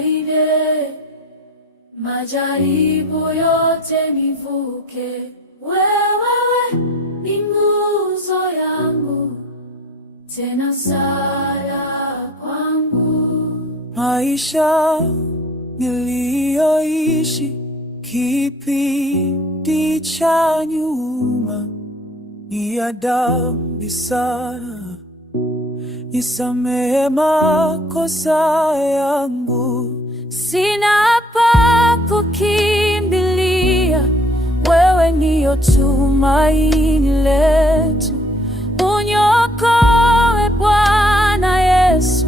nisaidie, majaribu yote nivuke. Wewe ni nguzo yangu, tena sala kwangu. Maisha niliyoishi kipindi cha nyuma ni ya dhambi sana, nisamehe makosa yangu. Sina pa kukimbilia, wewe ndiyo tumaini letu. Uniokoe Bwana Yesu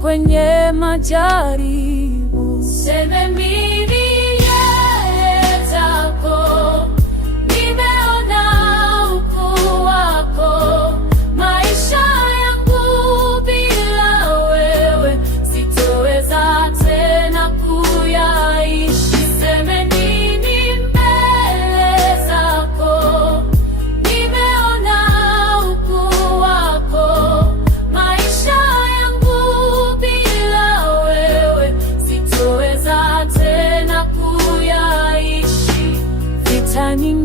kwenye majaribu. Sema mimi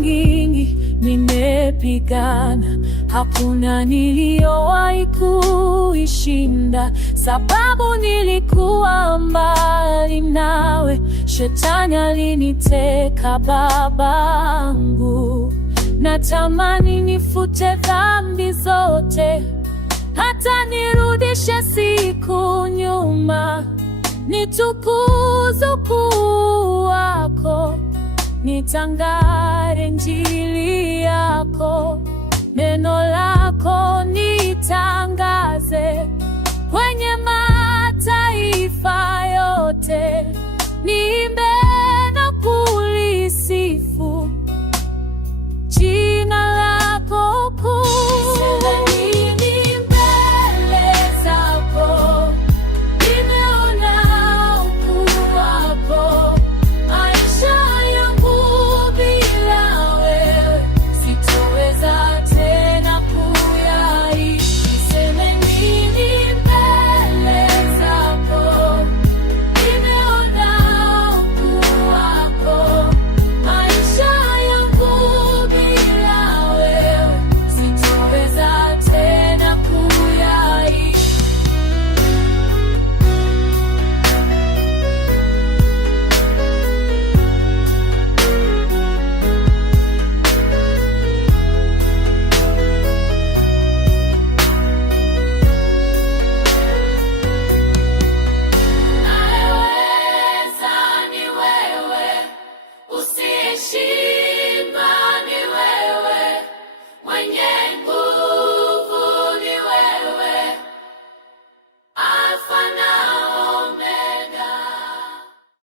nyingi nimepigana, hakuna niliyowahi kuishinda, sababu nilikuwa mbali nawe. Shetani aliniteka babangu, natamani nifute dhambi zote, hata nirudishe siku nyuma, nitukuze ukuu wako, nitangaze Injili yako, neno lako nitangaze.